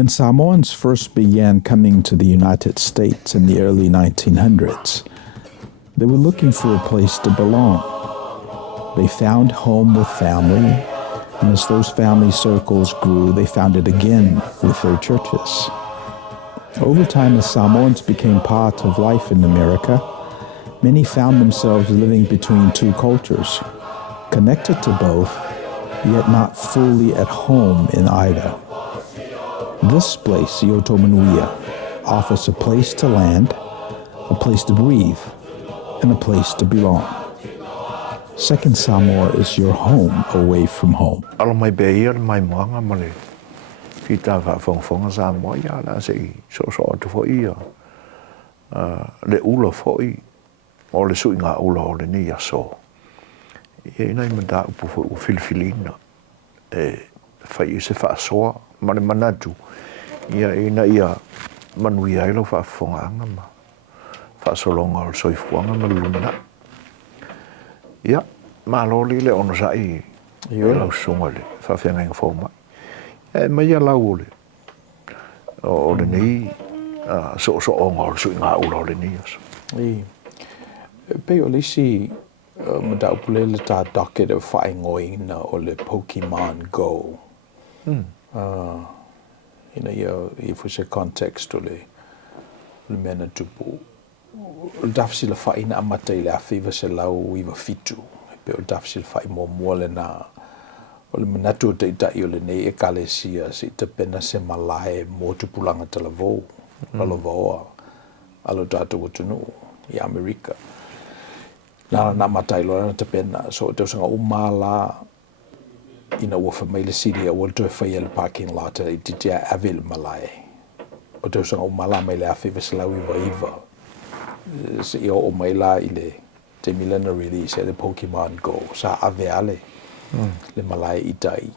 When Samoans first began coming to the United States in the early 1900s, they were looking for a place to belong. They found home with family, and as those family circles grew, they found it again with their churches. Over time, as Samoans became part of life in America, many found themselves living between two cultures, connected to both, yet not fully at home in either. This place, Outou Manuia, offers a place to land, a place to breathe, and a place to belong. Second Samoa is your home away from home. Alo mai beia mai moanga male. Kita va fonga Samoa ya la sei so to fo ia. Le ula fo I o le suinga ula o le nia so. Ia nai manda upu fo filfilina. Fai se fa soa male manatu. Ia ina ia Manuia ilo fa fonga ma. Fa solonga o soifuanga maluna. Ia maloli le ono sai. Ia lau songole fa fenga in forma. Ma ia lau ole. O le nei so onga o suinga ula o le nia so. Pe o lisi mada upule le ta docket of whaingoina o le Pokémon Go. I fwse context o le mena tupu. O dafsi le whaina amata I le awhiwa se lau iwa fitu. Pe o dafsi le whai mua le na o le manatu o te itai o le nei e kale sia se te pena se malae mo tupulanga talavou. Lalovoa. Alo tātou atunu I Amerika. Na matai lora te pena. So te usanga umala ina ua whamaile siri a ua toe whai ele parking lot I titia avil malai. O te usanga umala mai le awhiwa se lau iwa. Se I o maila I le te milena release e le Pokémon Go. Sa ave ale le malai itai.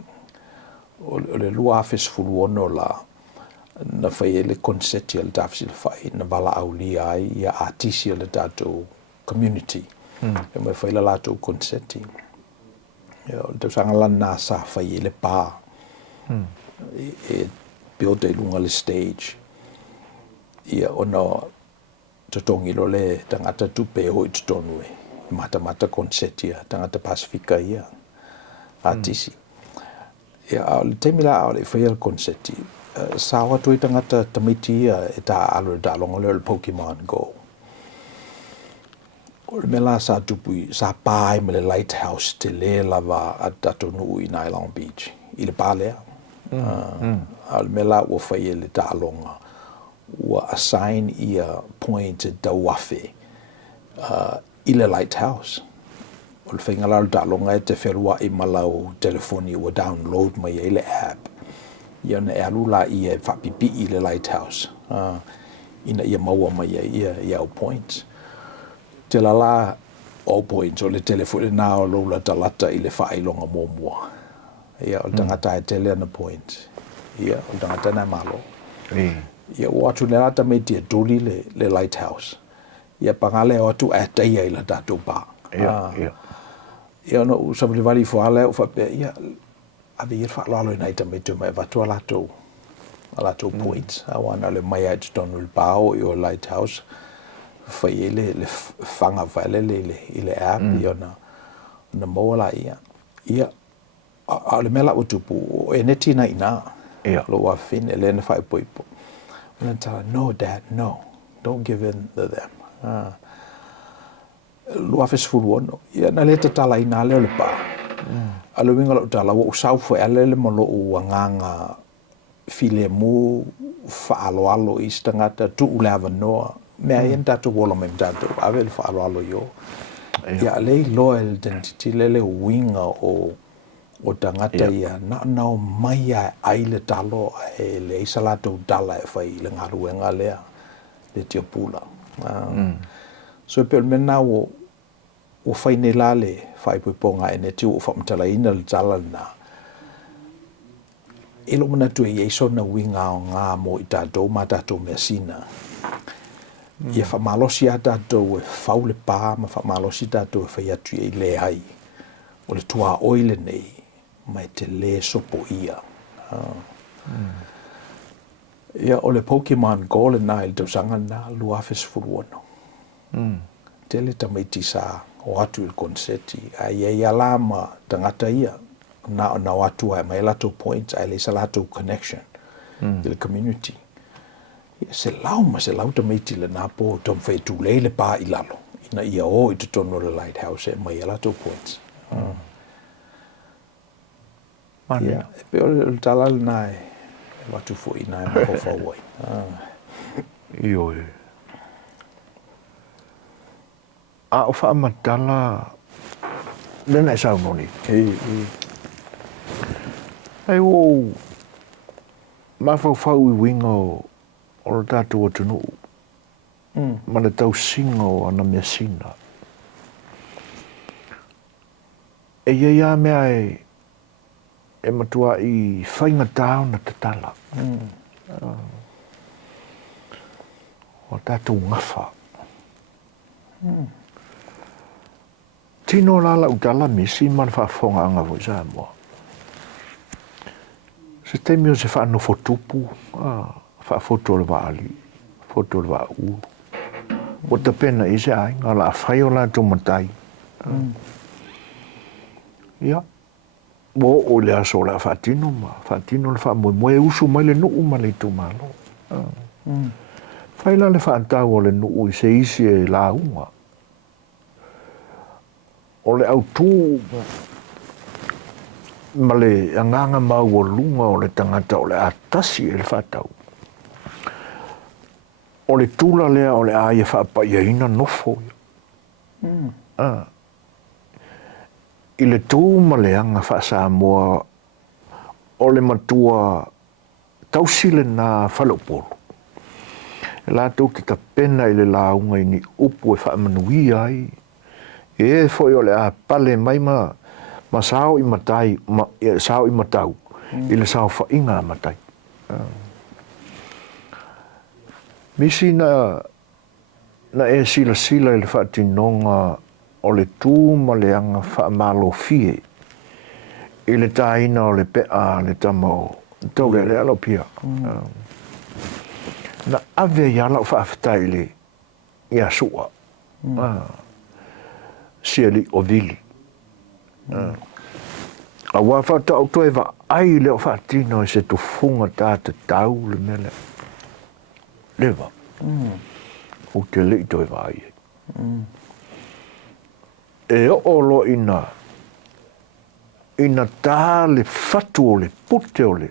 O le lua awhis fuluono la na whai ele konseti al tafsi le whai na wala aulia ai ia artisi le tātou community. E mai whai la lātou konseti. O te usanga lana sa whai ele pā. E build e lunga le stage. Ia ono totongi lo le tangata tupe hoi tutonue. Mata konseti ia, tangata Pasifika ia. Artisi. Ia le temila au le whai ele konseti. Sawa tui tangata tamiti ia e tā alo da longa le Pokémon Go. O le mela sa tupui, sa pāi me le lighthouse te le lava a tatonu I Long Beach. I le pālea. A le mela ua whai e le tā longa. Ua assign ia point da wafe I le lighthouse. O le whaingala le tā longa e te wherua I malau telefoni ua download mai e le app. Ia na e alula ia whapipi I le lighthouse. Ina ia maua mai ia au points. Te lala all points o le telefoni na o loula talata I le whailonga mōmua. Ia o tangata e tele ana points. Ia o tangata na malo. Ia o atu ne rata me tia doli le lighthouse. Ia pangale o atu e teia I la tātou pā. Ia no usawili wali fuale o whape ia ave ia whaalalo I naita me tu mai watu a lato points. Awana le mai ai tonu le pāo I o lighthouse. Whai e le whanga vale I le app I na moala ia. Ia a le mela o tupu o e neti na ina. Lo wa fin e le na whai poipo. Wana tala, no dad, no. Don't give in to them. Lua fesfulu ono. Ia na le tala ina le pā. A le winga lo tala wo usau ale le malo o nganga file mu whaaloalo I stangata tu ulava noa. Mea ien tatu wola me tatu ave le whaaloalo yo. Ia le loa el identity le winga o tangata ia na nao mai ai le talo e le isalato dala e whai le ngaruenga lea le tia pula. So pe mena o whai ne la le whai puponga e ne tiu o whamtala ina le tala na. E lo mana tu e eiso na winga o ngā mo I tātou ma tātou mea sina. Ia whamalosi a tātou e whau le pā ma whamalosi tātou e whai atu e le ai. O le tua oile nei mai te le sopo ia. Ia o le Pokémon Go le nā il tausanga nā lua fesfuruano. Tele tamaiti sa o atu il konseti. A ia lama tangata ia na watu ai mai lato points ai le sa lato connection. Le community. Se lau tamaiti le nā po tom fai tu le pa ilalo. Ina ia o i tutono le lighthouse e mai lato points. Ia, e pe o le talal nā e watu fo i nā e mako whauai. Io e. A o wha matala lena e sao noni. Hei o mawhau i winga o le tātua tunu. Ma le tau singa o ana mea sina. E ia mea e matua i whainga tāo na tatala. O tātou ngawha. Tino lala utala misi man whaafonga anga vo Samoa. Se teimi o se whaano fotupu, whaafoto le waali, foto le waa uru. O ta pena i se ai, ngā la whai o la tomatai. Ia. O le aso la whaatino ma, whaatino le wha moe usu mai le nuu ma le tumalo. Whai la le whaatau o le nuu i se isi e la unga. O le Outou ma le anganga mau o lunga o le tangata o le atasi e le whaatau. O le tula lea o le aia whaapai ina nofo. I le tū ma le anga wha Samoa o le matua tausile nā whalopolo. E la tau te tapena i le launga i ni upu e wha Manuia ai. E foi o le a pale mai ma sao i matai, sao i matau. I le sao wha inga matai. Misi na e sila i le wha tinonga o le tū ma le anga wha malo fie. I le taina o le pea le tamau. Tau le alo pia. Na ave ia lau wha aftai le ia sua. Siali o vili. A wafa tau toi wa ai leo wha tino i se tufunga tāta tau le mele. Lewa. O te lei toi wa ai. E o lo ina tā le fatu o le pute o le.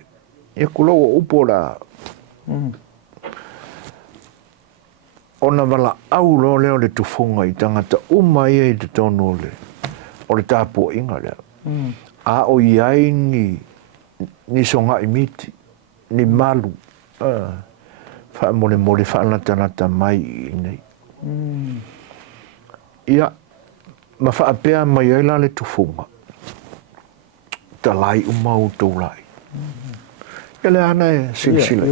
E kulo o upo la. Ona wala au lo leo le tufunga i tangata umai e te tono le. O le tāpua inga lea. A o iai ni songa i miti. Ni malu. Wha mole whaanatanata mai i nei. Ia. Ma whaapea mai aila le tufunga. Ta lai umau tau lai. Ia le ana e silsila.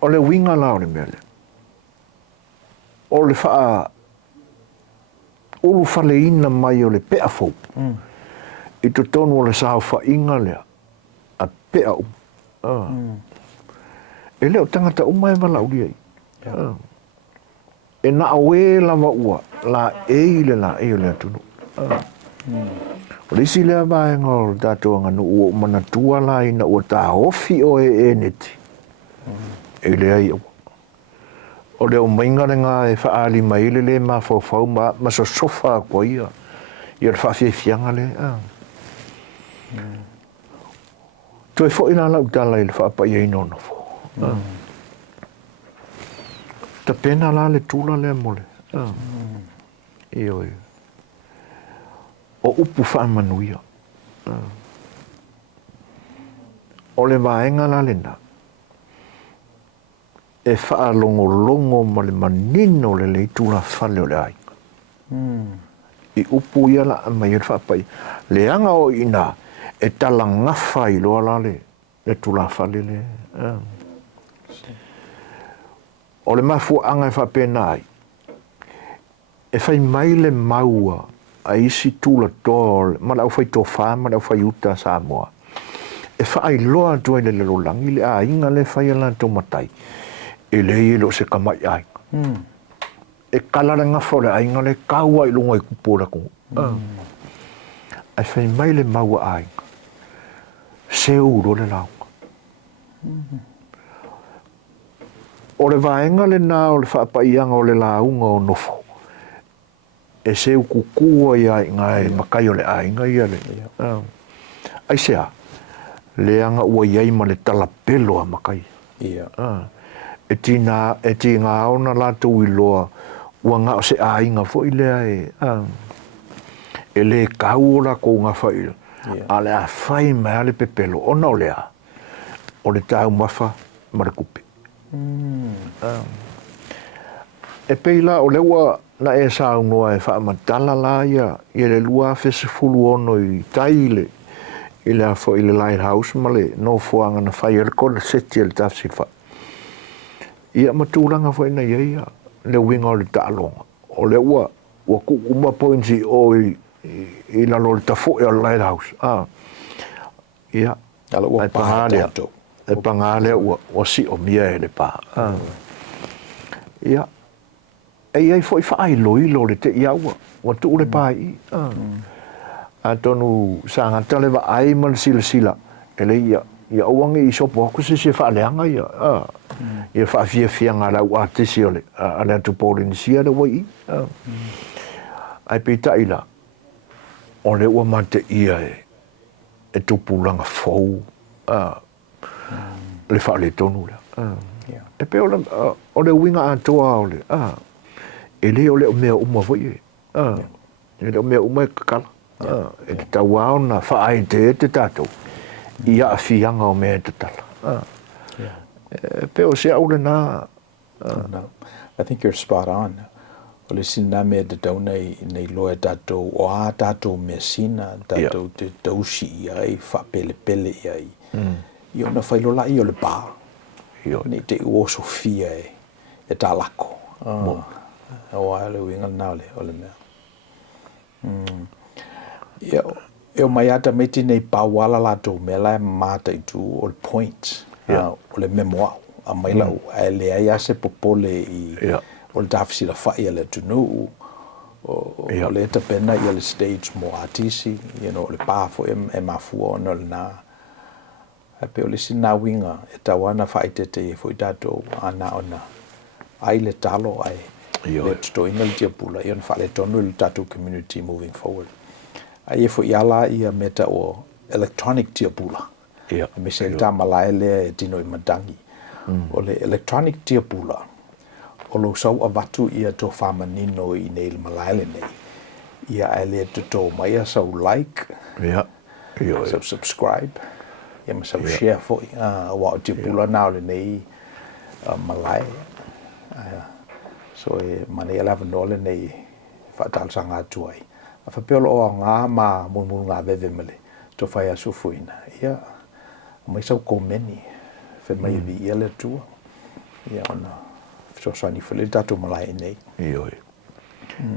O le winga la o le mele. O le wha ulu whale ina mai o le pea fau. I to tonu o le sao wha inga lea. A pea E leo tangata umai wala uri ai. E na awe lava ua, la e le atunu. O le isi lea vaenga o tātua nganu ua manatua la ina ua tā ofi o e neti. E lea i ua. O leo maingare ngā e whaali mai le ma whau ma so sofa kua ia. Ia le whawhianga le. Toi fo ina lau tala i le whaapai e ino na fo. Ta pena la le tula le mole. Io. O upu wha Manuia. O le vaenga la lena. E wha longo ma le manino le tula whale o le ainga. I upu ia la mai e whapai. Le anga o ina e tala ngawha i loa la le tula whale le. O le mafu anga e whapena ai. E whai mai le maua a isi tula tō, ma lau whai tō whā, ma lau whai uta Samoa. whaai loa tua le lo langi le a inga le whai ala tō matai. E le i lo se kamai ai. E kalare ngafo le a inga le kaua i lunga i kupora ko. Ai whai mai le maua ai. Se uro le lau. O le vaenga le nā o le whaapaianga o le launga o nofo. E se ukukua ia i ngai makai o le ainga ia le. Ai sea, le anga ua iai ma le talapelo a makai. E ti ngā ona lātou i loa ua ngā o se ainga fo i lea e. E le kaura ko ngā whai. A le a whai mai ale pepelo. Ona o lea. O le tau mawha ma le kupe. E peila o le ua na e sa ungoa e wha matala la ia. I le lua fesifulu ono i taile. I le afo i le lighthouse ma le no fuanga na whai le kona seti le tafsi wha. Ia matūranga fo ina ia. Le winga o le tālonga. O le ua kukuma pointi o i la lo le tafo i o lighthouse. Ia. Ala ua paha tātou. E pangale ua si o mia e le pā. Ia. E iai fo i whaai loilo le te iaua. Wa tu le pā i. A tonu sa ngata le wa ai ma le sila. E le ia. Ia oangi i sopo aku se whaaleanga ia. Ia whaafia ngā lau artisi o le. A le atu Polynesian le wai i. Ai pita ila. O le ua mate ia e tupulanga fau. Le whaale tonu le. E pe o le winga atoa o le. E le o le o mea uma voi e. E le o mea uma e kakala. E te tau au na whaai te tātou. Ia a whianga o mea te tala. E pe o se au le nā. I think you're spot on. O le sina mea te tau nei loa tātou o a tātou mea sina. Tātou te tausi iai, whapele pele iai. I ona whailola i o le pā. Nei te ua sofia e tā lako. O a le winga nā o le mea. E o mai ata meti nei pāwala lātou mea lai māta i tū o le point. O le memoau. A mai lau. A le ai ase popole i o le tawhisi la whai le tunu. O le eta pena i le stage mo artisi. O le pāfo e mafua ona le nā. A pe o le sina winga e tawana whai te fo i tātou ana ona. Ai le talo ai. Le tuto inga le tia pula. I on whale tonu le tātou community moving forward. Ai e fo i ala ia meta o electronic tia pula. Me se ta malai le e tino i matangi. O le electronic tia pula. O lo sau avatu ia to whamanino i nei le malai le nei. Ia ai le tuto mai a sau like. Sau subscribe. Ia ma sau share fo i. Wa o tia pula nao le nei malai. So e mane ala vanole nei whaatal sanga atuai. A whapeolo o ngā mā munu ngā vewe mele. To whai asu fuina. Ia. Mai sau komeni. Whe mai vi ia le tua. Ia ona. So sani whele tatu malai nei. Ioi.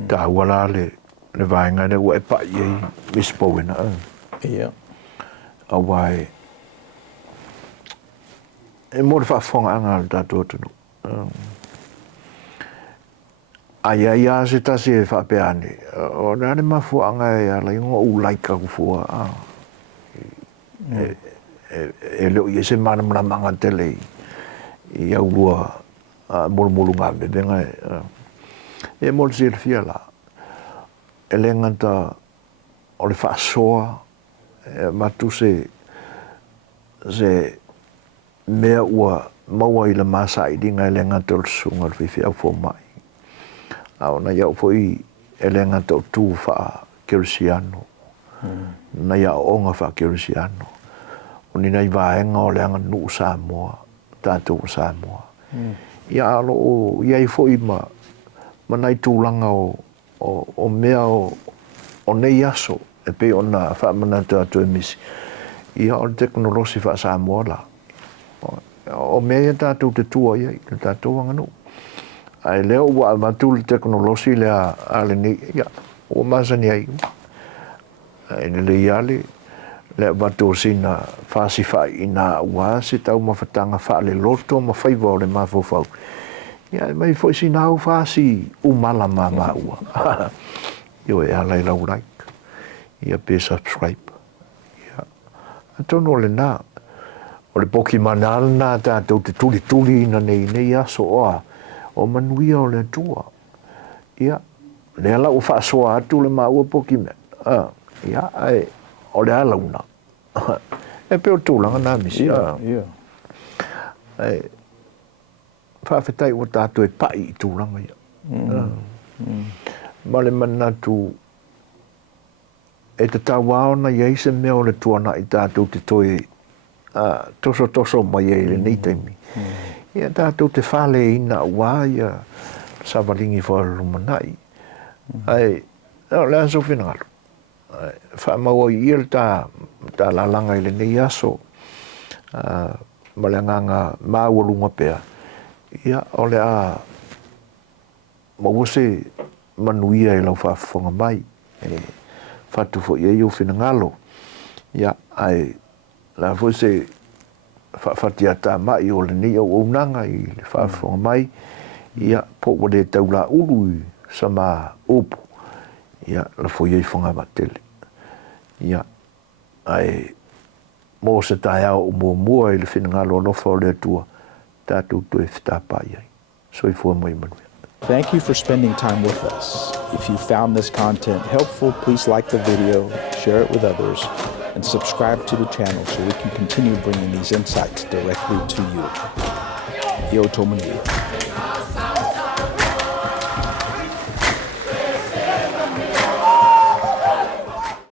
Tā wala le vaenga le ua e pa iei mispo wina. Ia. A wai. E mo le whaafonga anga le tatu atunu. Ai se tasi e whapeane. O nane mafuanga e ala ingo u laika kufua. E leo i se mana mana manga tele i au lua mulu ngā bebenga. E mo le sirfia la. E le nganta o le whaasoa. Matu se mea ua maua i la masa i dinga e le nganta o le sunga le whiwhi au fo mai. Au na iau foi e le ngata o tū wha Kirisiano. Na iau onga wha Kirisiano. O ni nei vaenga o le anga nuu Samoa, tātou Samoa. Ia alo o iai foi ma nei tūlanga o mea o nei aso e pe ona wha mana tātou emisi. Ia o le teknolosi wha Samoa la. O mea tātou te tua iai, tātou anga nuu. Ai leo ua matul teknologi le ale ni ya o masani ai ai le yale le bato sina fasi fai ina ua se tau mafatanga fa le loto ma fai vo le mafofau ia mai foi sina au fasi umala mama ua yo e ala ila like ia pe subscribe ia atono le na o le Pokémon na ta te tuli na nei aso o Manuia o le tua ia le ala o fa soa atu le ma ua Pokémon ia ai o le ala una e pe o tūlanga nā misi ai whawhetai o tātou e pai i tūlanga ia ma le manatu e te tāwao na iei se mea o le tuana i tātou te toi toso mai e le nei teimi ia tātou te whale ina wā ia savalingi whalalumanai ai le anso whenangaru fa mau i il ta lalanga i le nei aso ma le nganga māualunga pea ia o le a mau se Manuia e lau whaafonga mai whatu fo i o whenangalo ia ai la fo se whaatiata mai o le nei au unanga i le whaafonga mai ia po wale taula ulu sama upu ia la fo i whanga matele ia ai mo se tai au mua i le whenangalo alofa o le atua tātou tu e whitapai ai so i fua mai Manuia. Thank you for spending time with us. If you found this content helpful, please like the video, share it with others, and subscribe to the channel so we can continue bringing these insights directly to you. Outou Manuia.